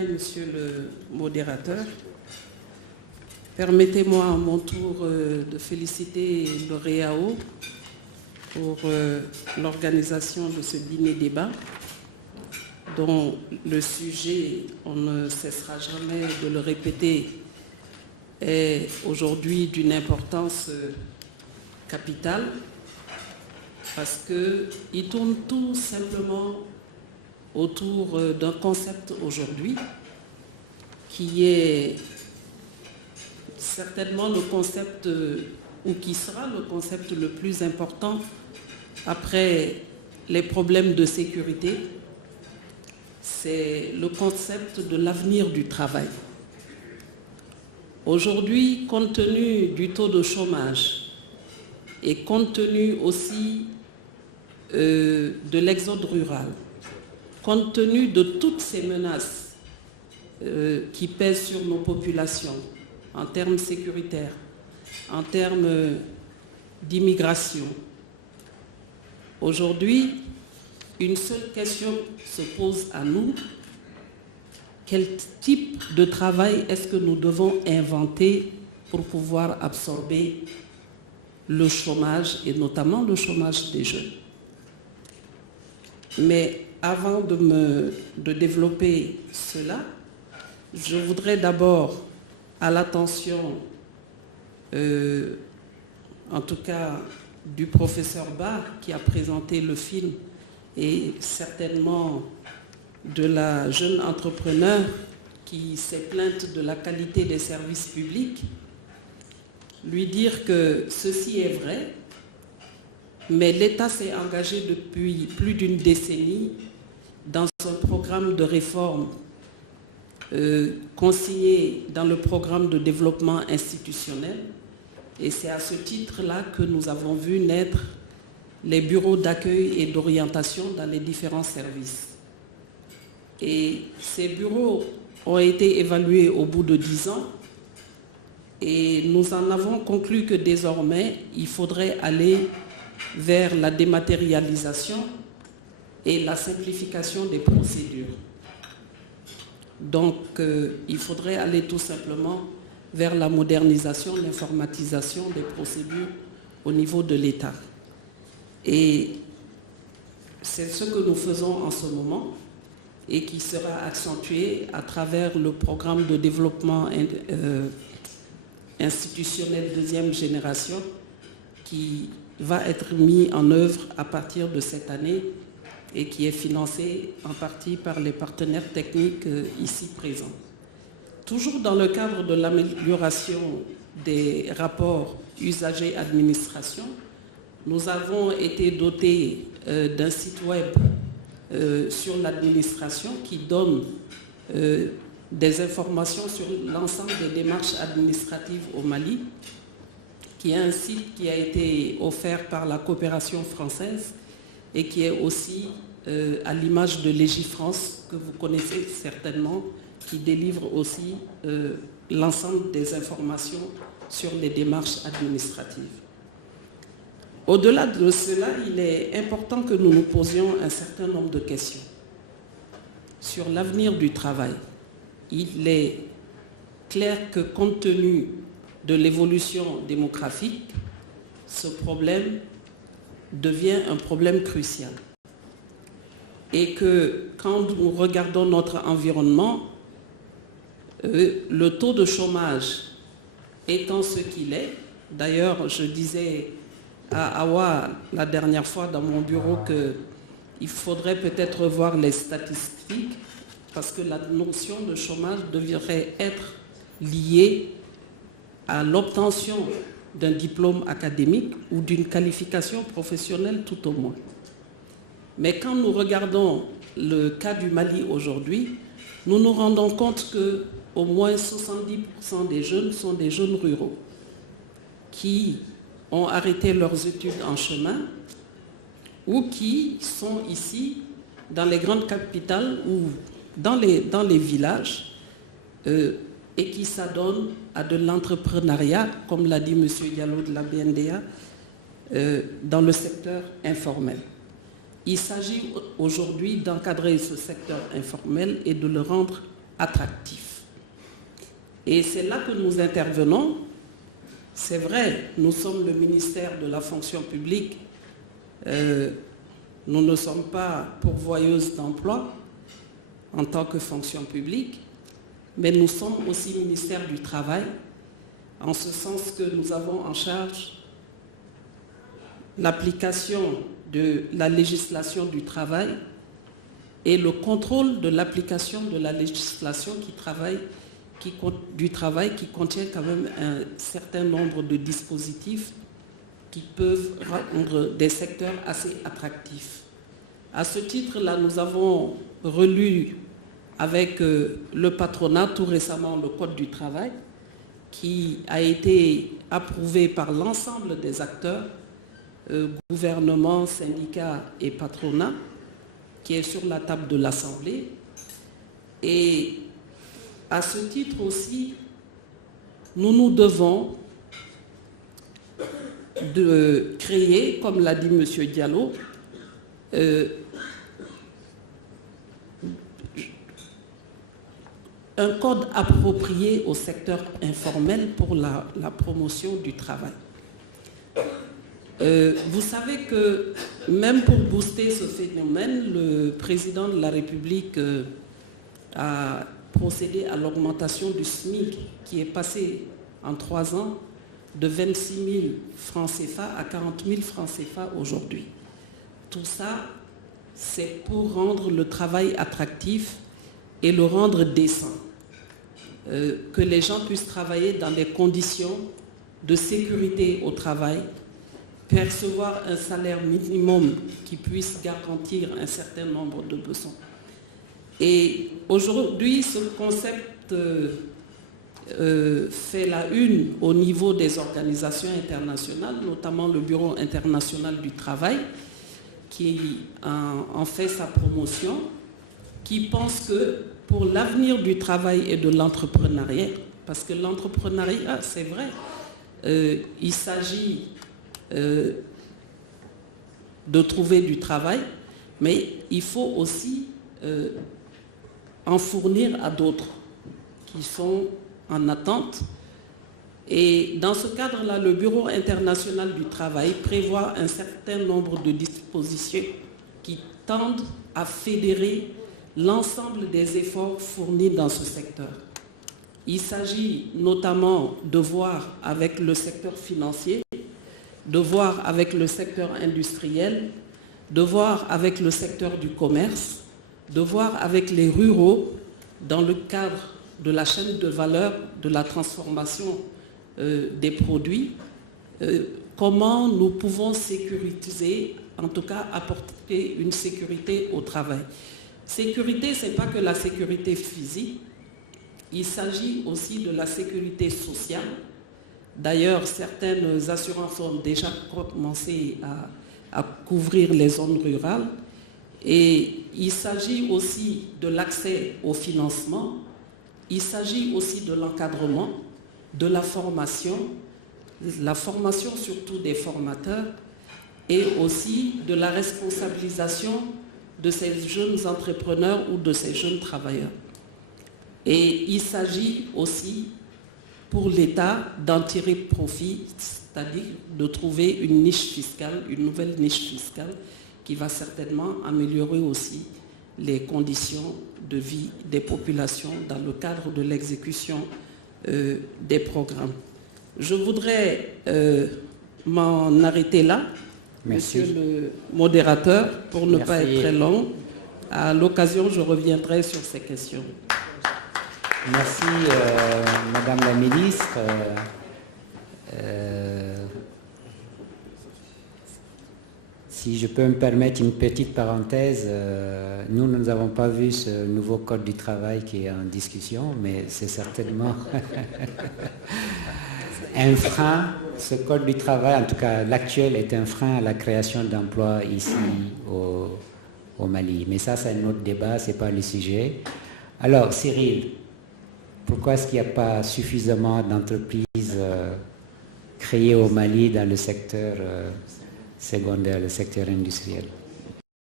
Monsieur le modérateur, permettez-moi à mon tour de féliciter le REAO pour l'organisation de ce dîner-débat dont le sujet, on ne cessera jamais de le répéter, est aujourd'hui d'une importance capitale parce qu'il tourne tout simplement autour d'un concept aujourd'hui qui est certainement le concept ou qui sera le concept le plus important après les problèmes de sécurité. C'est le concept de l'avenir du travail. Aujourd'hui, compte tenu du taux de chômage et compte tenu aussi de l'exode rural, compte tenu de toutes ces menaces qui pèsent sur nos populations en termes sécuritaires, en termes d'immigration, aujourd'hui, une seule question se pose à nous. Quel type de travail est-ce que nous devons inventer pour pouvoir absorber le chômage et notamment le chômage des jeunes? Mais avant de développer cela, je voudrais d'abord, à l'attention, en tout cas, du professeur Barr qui a présenté le film et certainement de la jeune entrepreneur qui s'est plainte de la qualité des services publics, lui dire que ceci est vrai, mais l'État s'est engagé depuis plus d'une décennie dans un programme de réforme consigné dans le programme de développement institutionnel. Et c'est à ce titre-là que nous avons vu naître les bureaux d'accueil et d'orientation dans les différents services. Et ces bureaux ont été évalués au bout de 10 ans et nous en avons conclu que désormais, il faudrait aller vers la dématérialisation et la simplification des procédures. Donc, il faudrait aller tout simplement vers la modernisation, l'informatisation des procédures au niveau de l'État. Et c'est ce que nous faisons en ce moment et qui sera accentué à travers le programme de développement institutionnel deuxième génération qui va être mis en œuvre à partir de cette année et qui est financé en partie par les partenaires techniques ici présents. Toujours dans le cadre de l'amélioration des rapports usagers-administration, nous avons été dotés d'un site web sur l'administration qui donne des informations sur l'ensemble des démarches administratives au Mali, qui est un site qui a été offert par la coopération française et qui est aussi à l'image de Légifrance, que vous connaissez certainement, qui délivre aussi l'ensemble des informations sur les démarches administratives. Au-delà de cela, il est important que nous nous posions un certain nombre de questions sur l'avenir du travail. Il est clair que compte tenu de l'évolution démographique, ce problème devient un problème crucial. Et que quand nous regardons notre environnement, le taux de chômage étant ce qu'il est, d'ailleurs je disais à Awa la dernière fois dans mon bureau qu'il faudrait peut-être revoir les statistiques parce que la notion de chômage devrait être liée à l'obtention d'un diplôme académique ou d'une qualification professionnelle tout au moins. Mais quand nous regardons le cas du Mali aujourd'hui, nous nous rendons compte qu'au moins 70% des jeunes sont des jeunes ruraux qui ont arrêté leurs études en chemin ou qui sont ici dans les grandes capitales ou dans les villages et qui s'adonnent à de l'entrepreneuriat, comme l'a dit M. Diallo de la BNDA, dans le secteur informel. Il s'agit aujourd'hui d'encadrer ce secteur informel et de le rendre attractif. Et c'est là que nous intervenons. C'est vrai, nous sommes le ministère de la fonction publique. Nous ne sommes pas pourvoyeuses d'emploi en tant que fonction publique, mais nous sommes aussi ministère du Travail, en ce sens que nous avons en charge l'application de la législation du travail et le contrôle de l'application de la législation du travail qui contient quand même un certain nombre de dispositifs qui peuvent rendre des secteurs assez attractifs. À ce titre-là, nous avons relu avec le patronat tout récemment le Code du travail qui a été approuvé par l'ensemble des acteurs, gouvernement, syndicats et patronat, qui est sur la table de l'Assemblée. Et à ce titre aussi, nous nous devons de créer, comme l'a dit M. Diallo, un code approprié au secteur informel pour la promotion du travail. Vous savez que même pour booster ce phénomène, le président de la République a procédé à l'augmentation du SMIC qui est passé en 3 ans de 26 000 francs CFA à 40 000 francs CFA aujourd'hui. Tout ça, c'est pour rendre le travail attractif et le rendre décent. Que les gens puissent travailler dans des conditions de sécurité au travail, percevoir un salaire minimum qui puisse garantir un certain nombre de besoins. Et aujourd'hui, ce concept fait la une au niveau des organisations internationales, notamment le Bureau international du travail, qui en fait sa promotion, qui pense que pour l'avenir du travail et de l'entrepreneuriat, parce que l'entrepreneuriat, c'est vrai, il s'agit de trouver du travail, mais il faut aussi en fournir à d'autres qui sont en attente. Et dans ce cadre-là, le Bureau international du travail prévoit un certain nombre de dispositions qui tendent à fédérer l'ensemble des efforts fournis dans ce secteur. Il s'agit notamment de voir avec le secteur financier, de voir avec le secteur industriel, de voir avec le secteur du commerce, de voir avec les ruraux dans le cadre de la chaîne de valeur, de la transformation des produits, comment nous pouvons sécuriser, en tout cas apporter une sécurité au travail. Sécurité, ce n'est pas que la sécurité physique, il s'agit aussi de la sécurité sociale. D'ailleurs, certaines assurances ont déjà commencé à couvrir les zones rurales. Et il s'agit aussi de l'accès au financement, il s'agit aussi de l'encadrement, de la formation surtout des formateurs, et aussi de la responsabilisation de ces jeunes entrepreneurs ou de ces jeunes travailleurs. Et il s'agit aussi pour l'État d'en tirer profit, c'est-à-dire de trouver une niche fiscale, une nouvelle niche fiscale qui va certainement améliorer aussi les conditions de vie des populations dans le cadre de l'exécution des programmes. Je voudrais m'en arrêter là. Merci. Monsieur le modérateur, pour ne pas être très long. À l'occasion, je reviendrai sur ces questions. Merci, Madame la Ministre. Si je peux me permettre une petite parenthèse, nous n'avons pas vu ce nouveau Code du travail qui est en discussion, mais c'est certainement un frein. Ce Code du travail, en tout cas l'actuel, est un frein à la création d'emplois ici au Mali. Mais ça, c'est un autre débat, ce n'est pas le sujet. Alors, Cyril, pourquoi est-ce qu'il n'y a pas suffisamment d'entreprises créées au Mali dans le secteur secondaire, le secteur industriel?